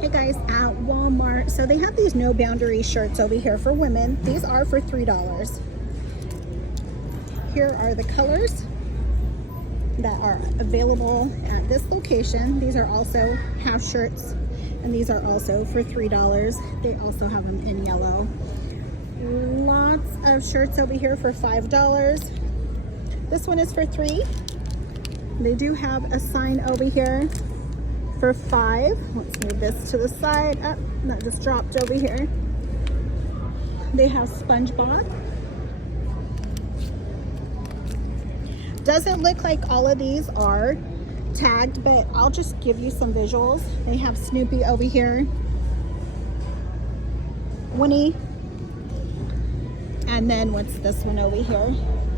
Hey guys, at Walmart, so they have these no boundary shirts over here for women. These are for $3. Here are the colors that are available at this location. These are also half shirts, and these are also for $3. They also have them in yellow. Lots of shirts over here for $5. This one is for $3. They do have a sign over here for $5. Let's move this to the side. Oh, that just dropped over here. They have SpongeBob. Doesn't look like all of these are tagged, but I'll just give you some visuals. They have Snoopy over here, Winnie, and then what's this one over here?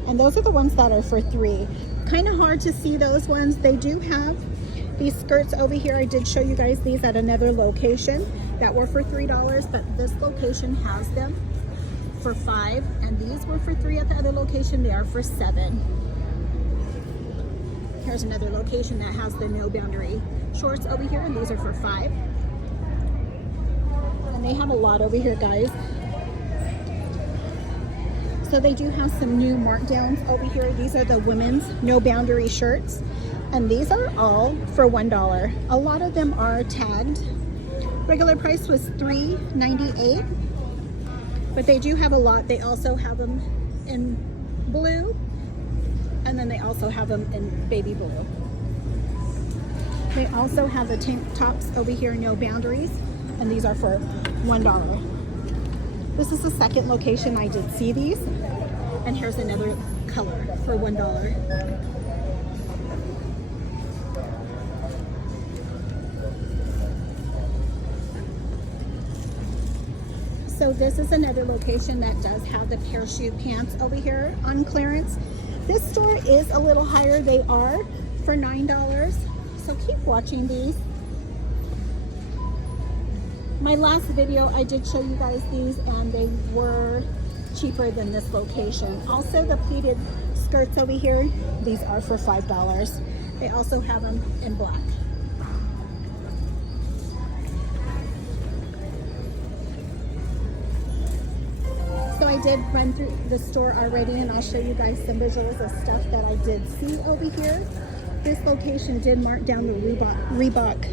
And those are the ones that are for $3. Kind of hard to see those ones. They do have these skirts over here. I did show you guys these at another location that were for $3, but this location has them for $5, and these were for $3 at the other location. They are for $7. Here's another location that has the no boundary shorts over here, and these are for $5. And they have a lot over here, guys. So they do have some new markdowns over here. These are the women's no boundary shirts, and these are all for $1. A lot of them are tagged. Regular price was $3.98, but they do have a lot. They also have them in blue, and then they also have them in baby blue. They also have the tank tops over here, no boundaries, and these are for $1. This is the second location I did see these, and here's another color for $1. So this is another location that does have the parachute pants over here on clearance. This store is a little higher. They are for $9. So keep watching these. My last video, I did show you guys these, and they were cheaper than this location. Also, the pleated skirts over here, these are for $5. They also have them in black. So I did run through the store already, and I'll show you guys some visuals of stuff that I did see over here. This location did mark down the Reebok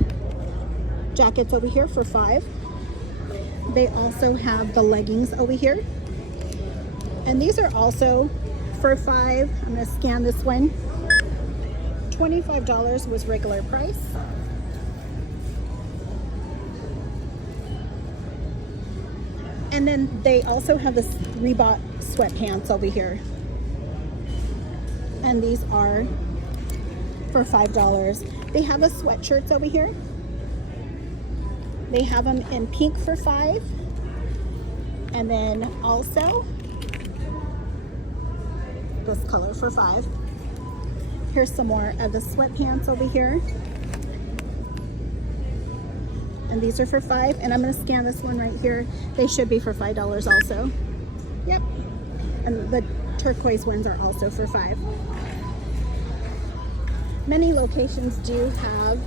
jackets over here for $5. They also have the leggings over here, and these are also for $5. I'm going to scan this one. $25 was regular price. And then they also have the Reebok sweatpants over here, and these are for $5. They have a sweatshirts over here. They have them in pink for $5, and then also this color for $5. Here's some more of the sweatpants over here, and these are for $5. And I'm going to scan this one right here. They should be for $5 also. Yep. And the turquoise ones are also for $5. Many locations do have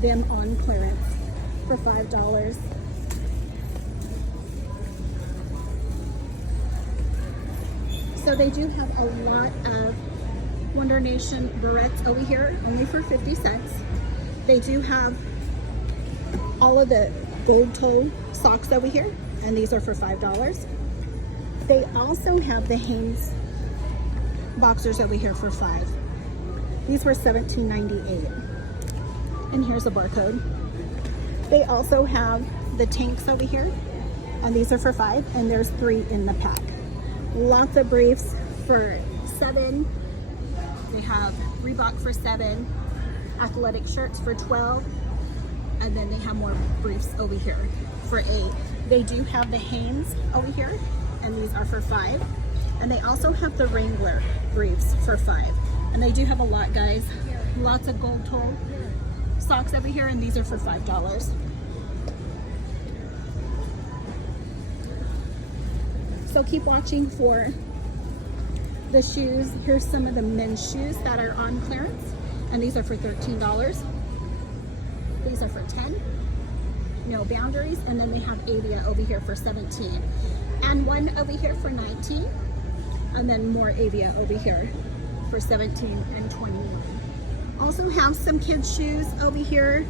them on clearance for $5. So they do have a lot of Wonder Nation barrettes over here, only for 50 cents. They do have all of the gold toe socks over here, and these are for $5. They also have the Hanes boxers over here for $5. These were $17.98. And here's a barcode. They also have the tanks over here, and these are for $5, and there's 3 in the pack. Lots of briefs for $7. They have Reebok for $7, athletic shirts for $12, and then they have more briefs over here for $8. They do have the Hanes over here, and these are for $5. And they also have the Wrangler briefs for $5. And they do have a lot, guys. Lots of gold toe socks over here, and these are for $5. So keep watching for the shoes. Here's some of the men's shoes that are on clearance, and these are for $13. These are for $10. no boundaries. And then they have Avia over here for 17. And one over here for 19. And then more Avia over here for 17 and 21. Also have some kids shoes over here.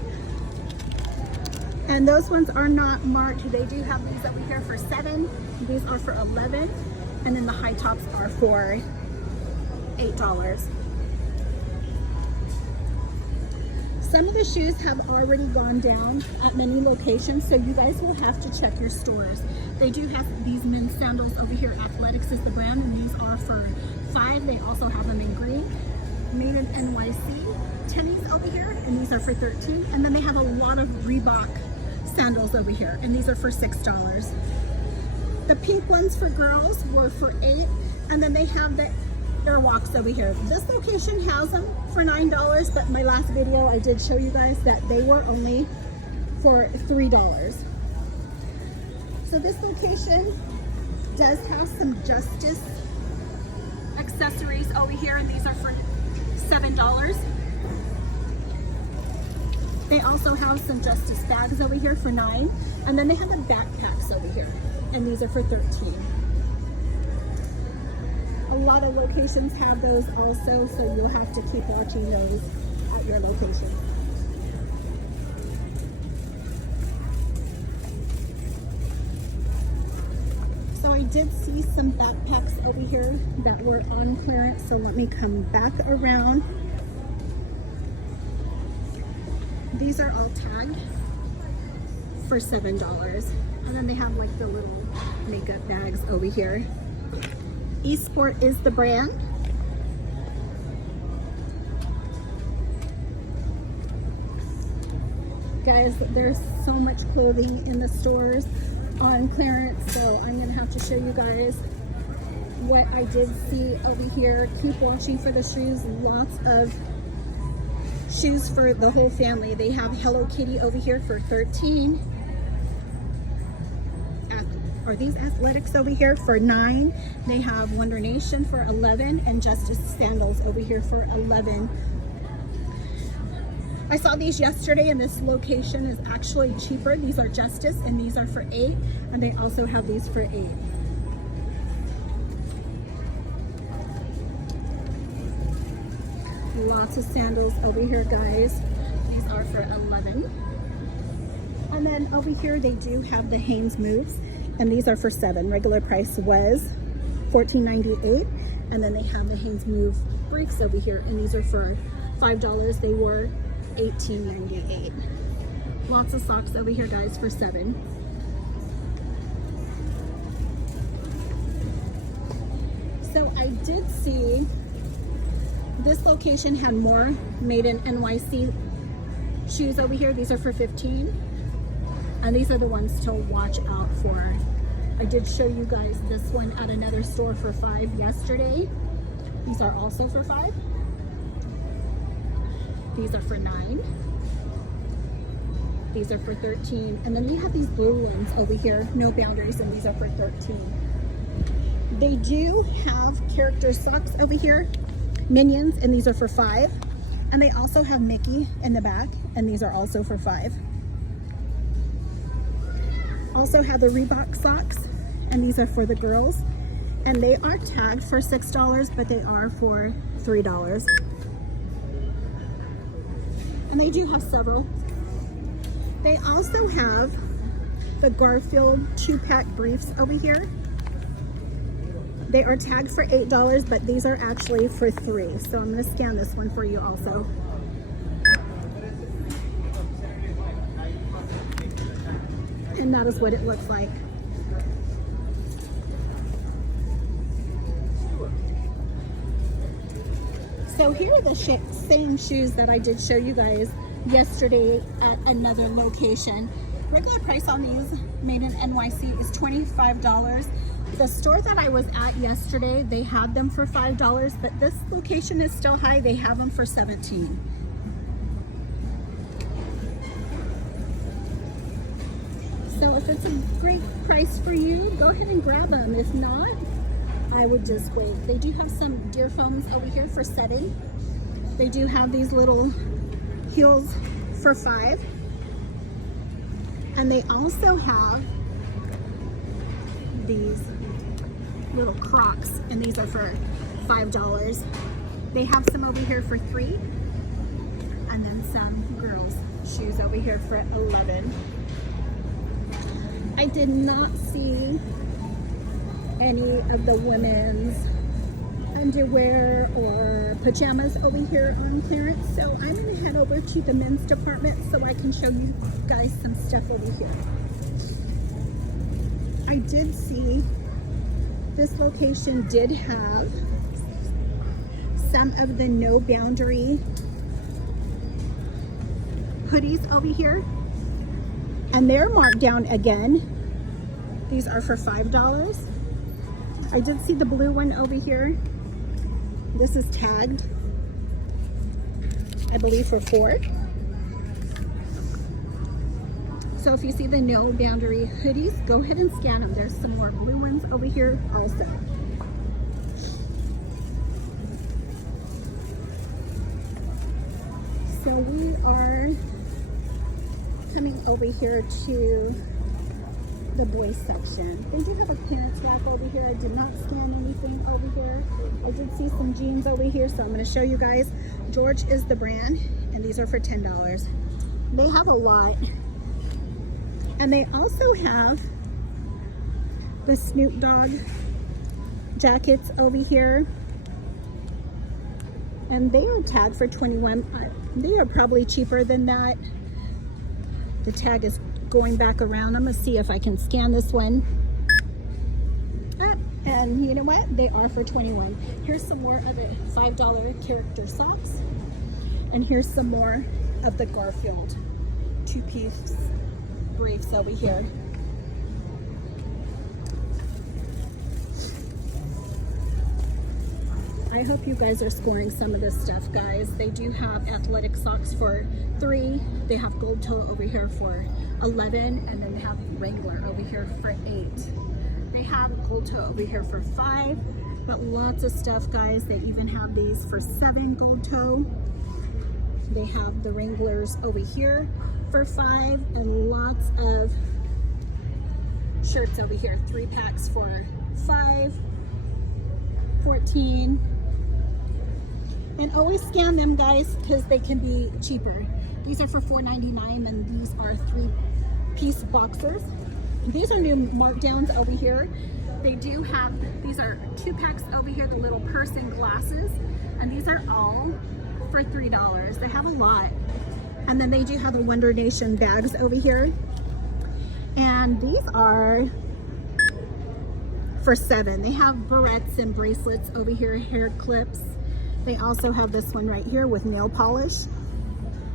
And those ones are not marked. They do have these over here for 7. These are for 11. And then the high tops are for $8. Some of the shoes have already gone down at many locations, so you guys will have to check your stores. They do have these men's sandals over here. Athletics is the brand, and these are for $5. They also have them in green. Made in NYC. Tennies over here, and these are for $13. And then they have a lot of Reebok sandals over here, and these are for $6. The pink ones for girls were for $8, and then they have the Airwalks over here. This location has them for $9, but my last video I did show you guys that they were only for $3. So this location does have some Justice accessories over here, and these are for $7. They also have some Justice bags over here for $9, and then they have the backpacks over here, and these are for $13. A lot of locations have those also, so you'll have to keep watching those at your location. So I did see some backpacks over here that were on clearance, so let me come back around. These are all tagged for $7. And then they have like the little makeup bags over here. Esport is the brand. Guys, there's so much clothing in the stores on clearance, so I'm gonna have to show you guys what I did see over here. Keep watching for the shoes. Lots of shoes for the whole family. They have Hello Kitty over here for $13. Or these Athletics over here for $9. They have Wonder Nation for $11, and Justice sandals over here for $11. I saw these yesterday, and this location is actually cheaper. These are Justice, and these are for $8, and they also have these for $8. Lots of sandals over here, guys. These are for $11. And then over here, they do have the Hanes Moves, and these are for $7. Regular price was $14.98. And then they have the Hanes Move briefs over here, and these are for $5. They were $18.98. Lots of socks over here, guys, for $7. So I did see this location had more made in NYC shoes over here. These are for $15. And these are the ones to watch out for. I did show you guys this one at another store for $5 yesterday. These are also for $5. These are for $9. These are for $13. And then we have these blue ones over here, no boundaries, and these are for $13. They do have character socks over here, Minions, and these are for $5. And they also have Mickey in the back, and these are also for $5. Also have the Reebok socks, and these are for the girls, and they are tagged for $6, but they are for $3. And they do have several. They also have the Garfield 2-pack briefs over here. They are tagged for $8, but these are actually for $3. So I'm going to scan this one for you also. And that is what it looks like. So here are the same shoes that I did show you guys yesterday at another location. Regular price on these, made in NYC, is $25. The store that I was at yesterday, they had them for $5, but this location is still high. They have them for $17. So if it's a great price for you, go ahead and grab them. If not, I would just wait. They do have some deer foams over here for $7. They do have these little heels for $5. And they also have these little Crocs, and these are for $5. They have some over here for $3, and then some girls' shoes over here for $11. I did not see any of the women's underwear or pajamas over here on clearance, so I'm gonna head over to the men's department so I can show you guys some stuff over here. I did see this location did have some of the No Boundary hoodies over here, and they're marked down again. These are for $5. I did see the blue one over here. This is tagged, I believe, for $4. So if you see the No Boundary hoodies, go ahead and scan them. There's some more blue ones over here also. So we are coming over here to the boys section. They do have a clearance rack over here. I did not scan anything over here. I did see some jeans over here, so I'm going to show you guys. George is the brand, and these are for $10. They have a lot. And they also have the Snoop Dogg jackets over here. And they are tagged for $21. They are probably cheaper than that. The tag is going back around. I'm gonna see if I can scan this one. And you know what? They are for $21. Here's some more of the $5 character socks. And here's some more of the Garfield two-piece briefs over here. I hope you guys are scoring some of this stuff, guys. They do have athletic socks for $3. They have gold toe over here for $11, and then they have Wrangler over here for $8. They have gold toe over here for $5, but lots of stuff, guys. They even have these for $7 gold toe. They have the Wranglers over here for $5, and lots of shirts over here. 3 packs for $5, $14. And always scan them, guys, because they can be cheaper. These are for $4.99, and these are 3-piece boxers. These are new markdowns over here. They do have, these are 2 packs over here, the little purse and glasses, and these are all for $3. They have a lot. And then they do have the Wonder Nation bags over here. And these are for $7. They have barrettes and bracelets over here, hair clips. They also have this one right here with nail polish.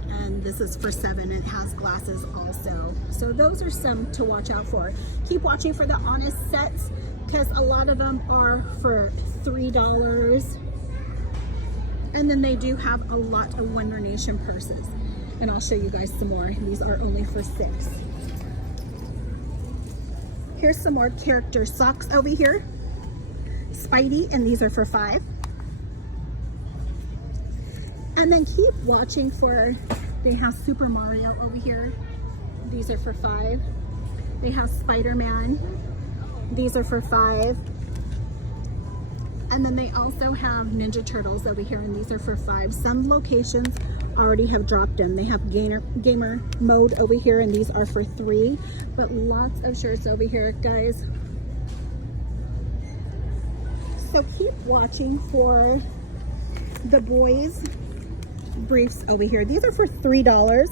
And this is for $7. It has glasses also. So those are some to watch out for. Keep watching for the Honest sets, because a lot of them are for $3. And then they do have a lot of Wonder Nation purses. And I'll show you guys some more. These are only for $6. Here's some more character socks over here. Spidey, and these are for $5. And then keep watching for, they have Super Mario over here. These are for $5. They have Spider-Man. These are for $5. And then they also have Ninja Turtles over here, and these are for $5. Some locations already have dropped them. They have gamer mode over here, and these are for $3. But lots of shirts over here, guys. So keep watching for the boys briefs over here. These are for $3.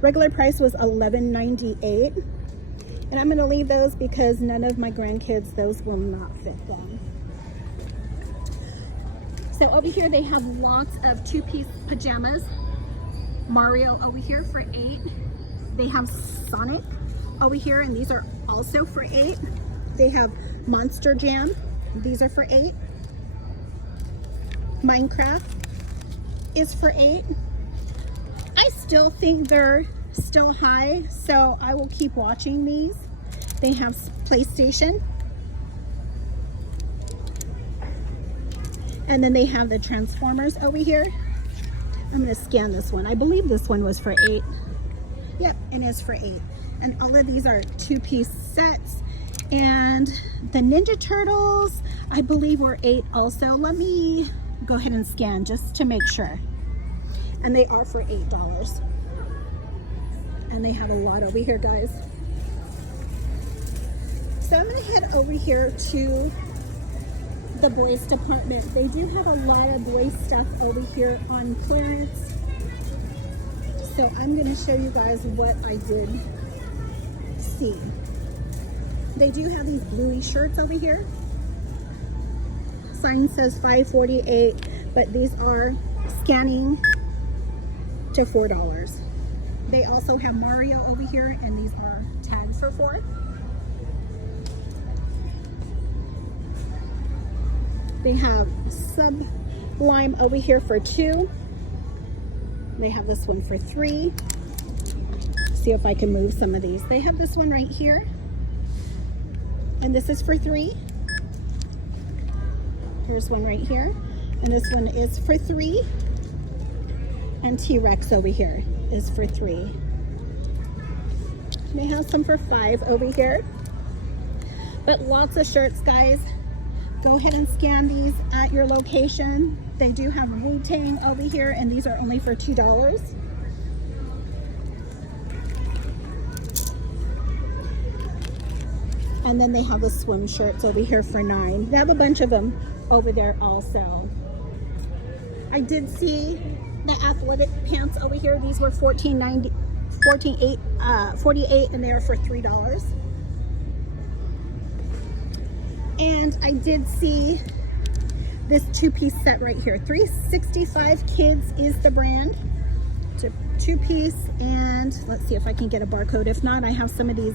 Regular price was $11.98. And I'm going to leave those because none of my grandkids, those will not fit them. So over here they have lots of 2-piece pajamas. Mario over here for $8. They have Sonic over here, and these are also for $8. They have Monster Jam. These are for $8. Minecraft is for $8. I still think they're still high, so I will keep watching these. They have PlayStation, and then they have the Transformers over here. I'm going to scan this one. I believe this one was for $8. Yep, and it's for 8. And all of these are 2-piece sets. And the Ninja Turtles, I believe, were 8 also. Let me go ahead and scan just to make sure. And they are for $8. And they have a lot over here, guys. So I'm gonna head over here to the boys department. They do have a lot of boys stuff over here on clearance. So I'm gonna show you guys what I did see. They do have these bluey shirts over here. Sign says $5.48, but these are scanning to $4. They also have Mario over here, and these are tagged for $4. They have Sublime over here for $2. They have this one for $3. See if I can move some of these. They have this one right here, and this is for $3. Here's one right here, and this one is for $3. And T-Rex over here is for $3. They have some for $5 over here. But lots of shirts, guys. Go ahead and scan these at your location. They do have Wu-Tang over here, and these are only for $2. And then they have the swim shirts over here for $9. They have a bunch of them over there also. I did see the athletic pants over here. These were $48, and they are for $3. And I did see this 2-piece set right here. 365 Kids is the brand. It's a 2-piece, and let's see if I can get a barcode. If not, I have some of these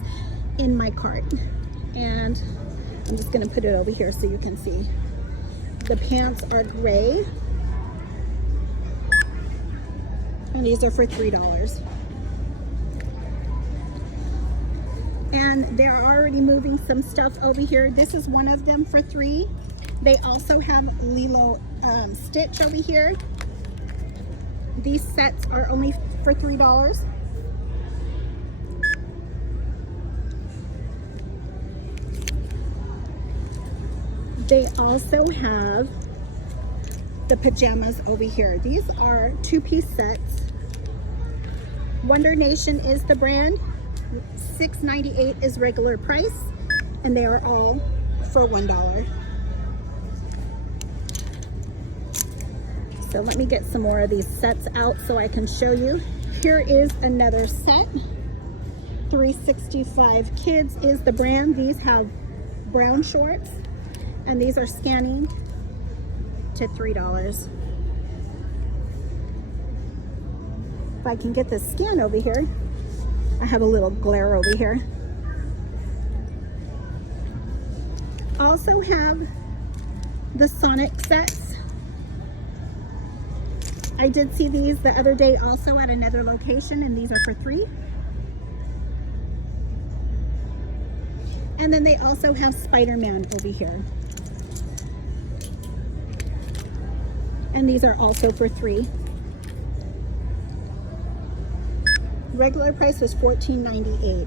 in my cart. And I'm just gonna put it over here so you can see. The pants are gray, and these are for $3. And they're already moving some stuff over here. This is one of them for $3. They also have Lilo Stitch over here. These sets are only for $3. They also have the pajamas over here. These are 2-piece sets. Wonder Nation is the brand. $6.98 is regular price, and they are all for $1. So let me get some more of these sets out so I can show you. Here is another set. 365 Kids is the brand. These have brown shorts, and these are scanning to $3. If I can get this scan over here. I have a little glare over here. Also have the Sonic sets. I did see these the other day also at another location, and these are for $3. And then they also have Spider-Man over here. And these are also for $3. Regular price was $14.98.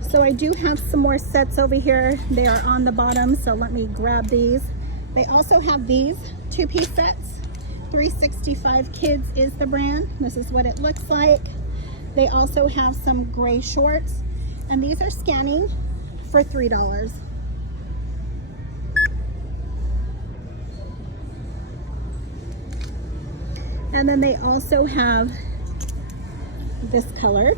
So I do have some more sets over here. They are on the bottom, so let me grab these. They also have these 2-piece sets. 365 Kids is the brand. This is what it looks like. They also have some gray shorts, and these are scanning for $3. And then they also have this color.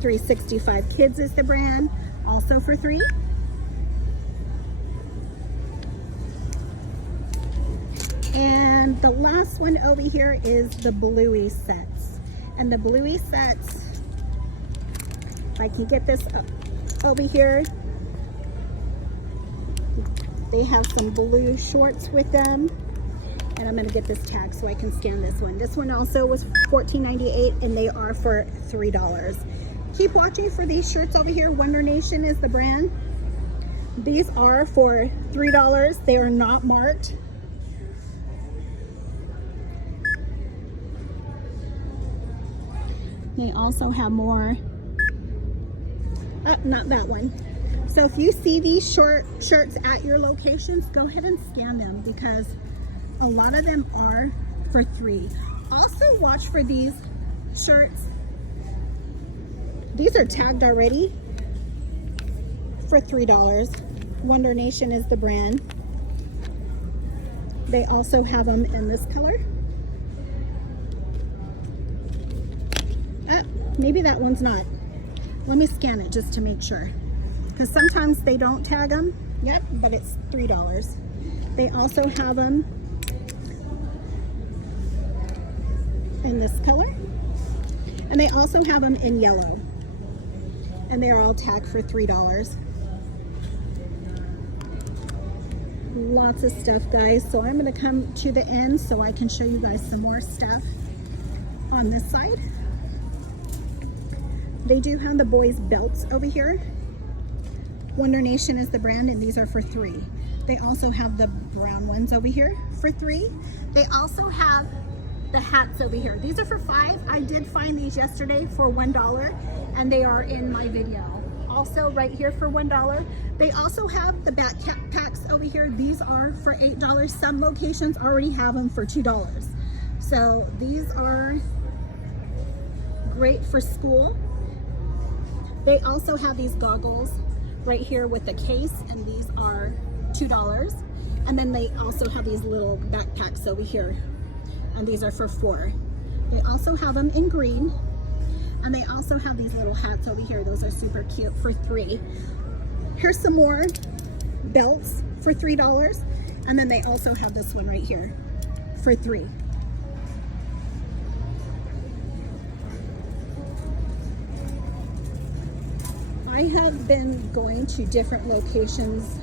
365 Kids is the brand, also for $3. And the last one over here is the bluey sets. And the bluey sets, if I can get this up over here, they have some blue shorts with them. And I'm gonna get this tag so I can scan this one. This one also was $14.98, and they are for $3. Keep watching for these shirts over here. Wonder Nation is the brand. These are for $3. They are not marked. They also have more, not that one. So if you see these shirts at your locations, go ahead and scan them because a lot of them are for $3. Also watch for these shirts. These are tagged already for $3. Wonder Nation is the brand. They also have them in this color. Maybe that one's not. Let me scan it just to make sure. Because sometimes they don't tag them. Yep, but it's $3. They also have them in this color. And they also have them in yellow. And they're all tagged for $3. Lots of stuff, guys. So I'm going to come to the end so I can show you guys some more stuff on this side. They do have the boys' belts over here. Wonder Nation is the brand, and these are for $3. They also have the brown ones over here for $3. They also have the hats over here. These are for $5. I did find these yesterday for $1, and they are in my video. Also right here for $1. They also have the backpacks over here. These are for $8. Some locations already have them for $2. So these are great for school. They also have these goggles right here with the case, and these are $2. And then they also have these little backpacks over here, and these are for $4. They also have them in green, and they also have these little hats over here. Those are super cute for $3. Here's some more belts for $3, and then they also have this one right here for $3. I have been going to different locations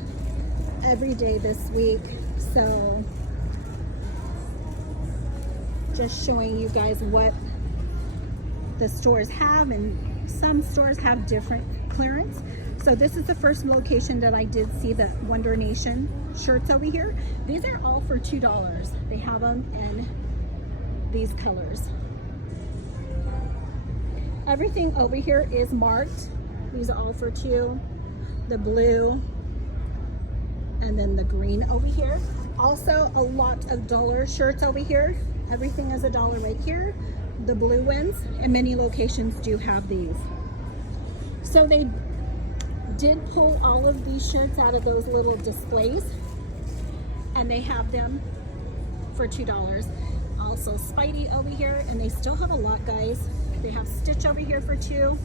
every day this week, so just showing you guys what the stores have, and some stores have different clearance. So this is the first location that I did see the Wonder Nation shirts over here. These are all for $2. They have them in these colors. Everything over here is marked. These are all for $2. The blue, and then the green over here. Also a lot of dollar shirts over here. Everything is $1 right here. The blue ones, and many locations do have these. So they did pull all of these shirts out of those little displays, and they have them for $2. Also Spidey over here, and they still have a lot, guys. They have Stitch over here for $2.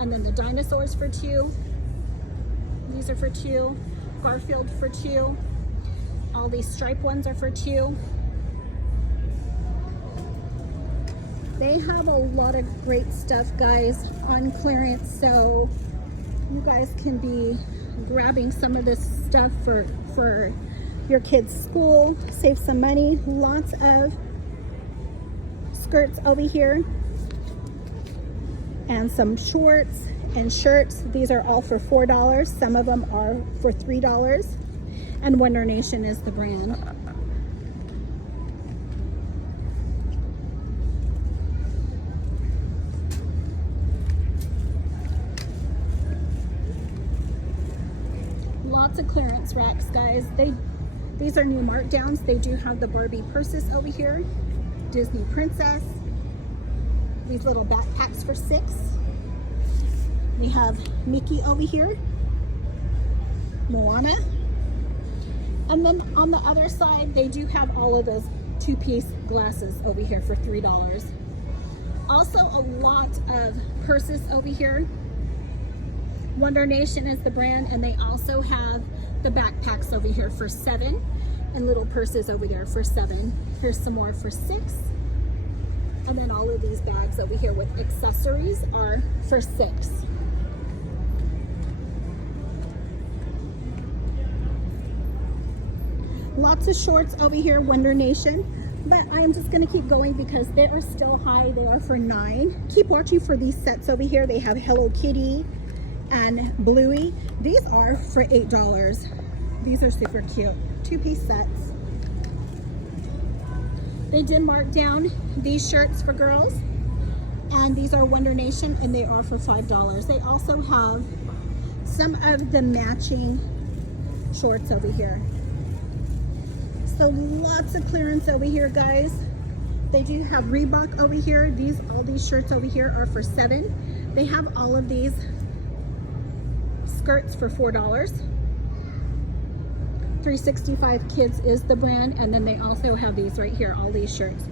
And then the dinosaurs for $2. These are for $2. Garfield for $2. All these stripe ones are for $2. They have a lot of great stuff, guys, on clearance, so you guys can be grabbing some of this stuff for your kids' school, save some money. Lots of skirts over here, and some shorts and shirts. These are all for $4. Some of them are for $3. And Wonder Nation is the brand. Lots of clearance racks, guys. These are new markdowns. They do have the Barbie purses over here, Disney Princess. These little backpacks for $6. We have Mickey over here, Moana. And then on the other side, they do have all of those two-piece glasses over here for $3. Also a lot of purses over here. Wonder Nation is the brand, and they also have the backpacks over here for $7, and little purses over there for $7. Here's some more for $6. And then all of these bags over here with accessories are for $6. Lots of shorts over here, Wonder Nation. But I am just going to keep going because they are still high. They are for $9. Keep watching for these sets over here. They have Hello Kitty and Bluey. These are for $8. These are super cute. Two-piece sets. They did mark down these shirts for girls, and these are Wonder Nation, and they are for $5. They also have some of the matching shorts over here. So lots of clearance over here, guys. They do have Reebok over here. All these shirts over here are for $7. They have all of these skirts for $4. 365 Kids is the brand, and then they also have these right here, all these shirts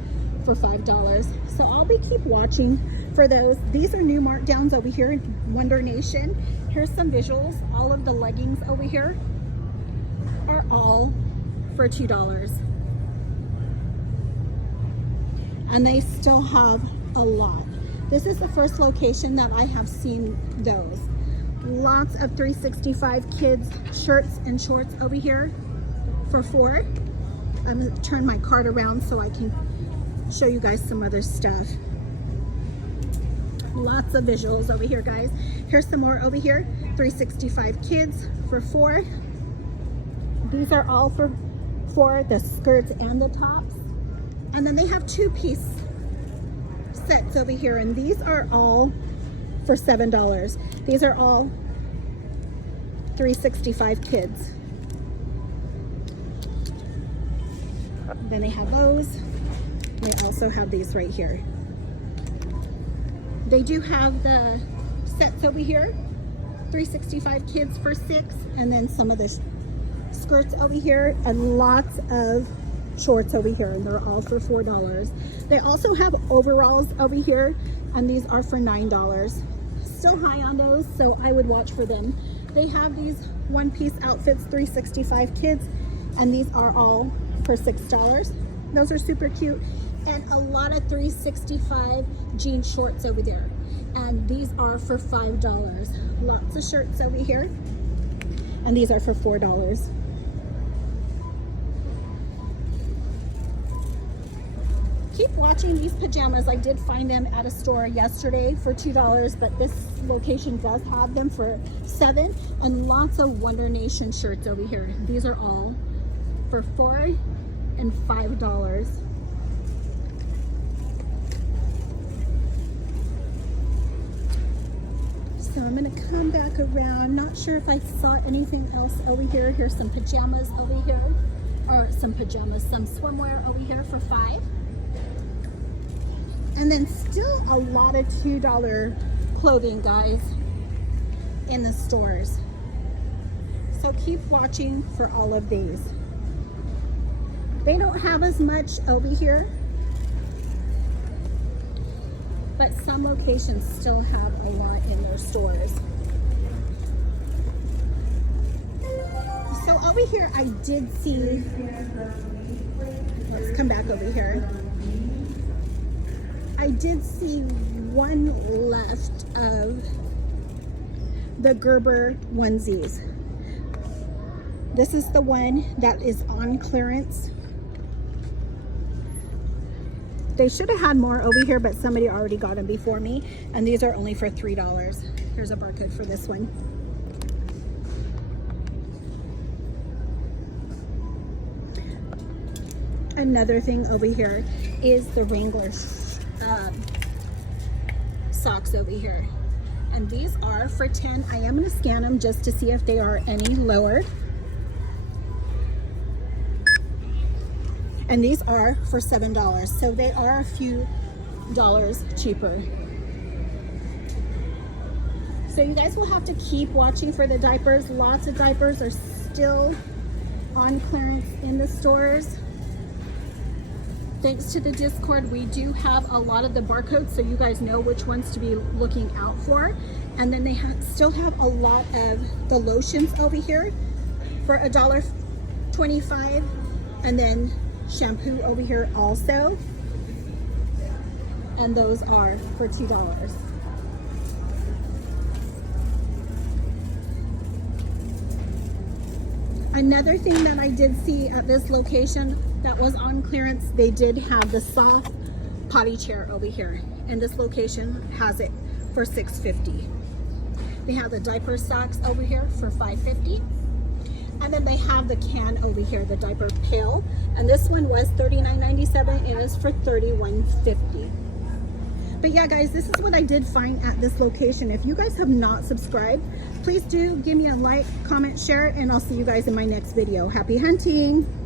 for $5. So I'll keep watching for those. These are new markdowns over here in Wonder Nation. Here's some visuals. All of the leggings over here are all for $2. And they still have a lot. This is the first location that I have seen those. Lots of 365 Kids shirts and shorts over here for $4. I'm gonna turn my cart around so I can show you guys some other stuff. Lots of visuals over here, guys. Here's some more over here. 365 Kids for $4. These are all for the skirts and the tops. And then they have 2-piece sets over here, and these are all for $7. These are all 365 Kids. Then they have those. They also have these right here. They do have the sets over here. 365 Kids for $6, and then some of the skirts over here, and lots of shorts over here, and they're all for $4. They also have overalls over here, and these are for $9. Still high on those, so I would watch for them. They have these 1-piece outfits, 365 Kids, and these are all for $6. Those are super cute, and a lot of 365 jean shorts over there, and these are for $5. Lots of shirts over here, and these are for $4. Keep watching these pajamas. I did find them at a store yesterday for $2, but this location does have them for $7, and lots of Wonder Nation shirts over here. These are all for $4 and $5. So I'm gonna come back around. Not sure if I saw anything else over here. Here's some pajamas over here, or some swimwear over here for $5. And then still a lot of $2 clothing, guys, in the stores. So keep watching for all of these. They don't have as much over here, but some locations still have a lot in their stores. So over here I did see, let's come back over here. I did see one left of the Gerber onesies. This is the one that is on clearance. They should have had more over here, but somebody already got them before me, and these are only for $3. Here's a barcode for this one. Another thing over here is the Wrangler socks over here, and these are for $10. I am going to scan them just to see if they are any lower, and these are for $7, so they are a few dollars cheaper. So you guys will have to keep watching for the diapers. Lots of diapers are still on clearance in the stores. Thanks to the Discord, we do have a lot of the barcodes, so you guys know which ones to be looking out for. And then they still have a lot of the lotions over here for $1.25, and then shampoo over here also, and those are for $2. Another thing that I did see at this location that was on clearance, they did have the soft potty chair over here, and this location has it for $6.50. They have the diaper socks over here for $5.50. And then they have the can over here, the diaper pail. And this one was $39.97. It is for $31.50. But yeah, guys, this is what I did find at this location. If you guys have not subscribed, please do give me a like, comment, share, and I'll see you guys in my next video. Happy hunting!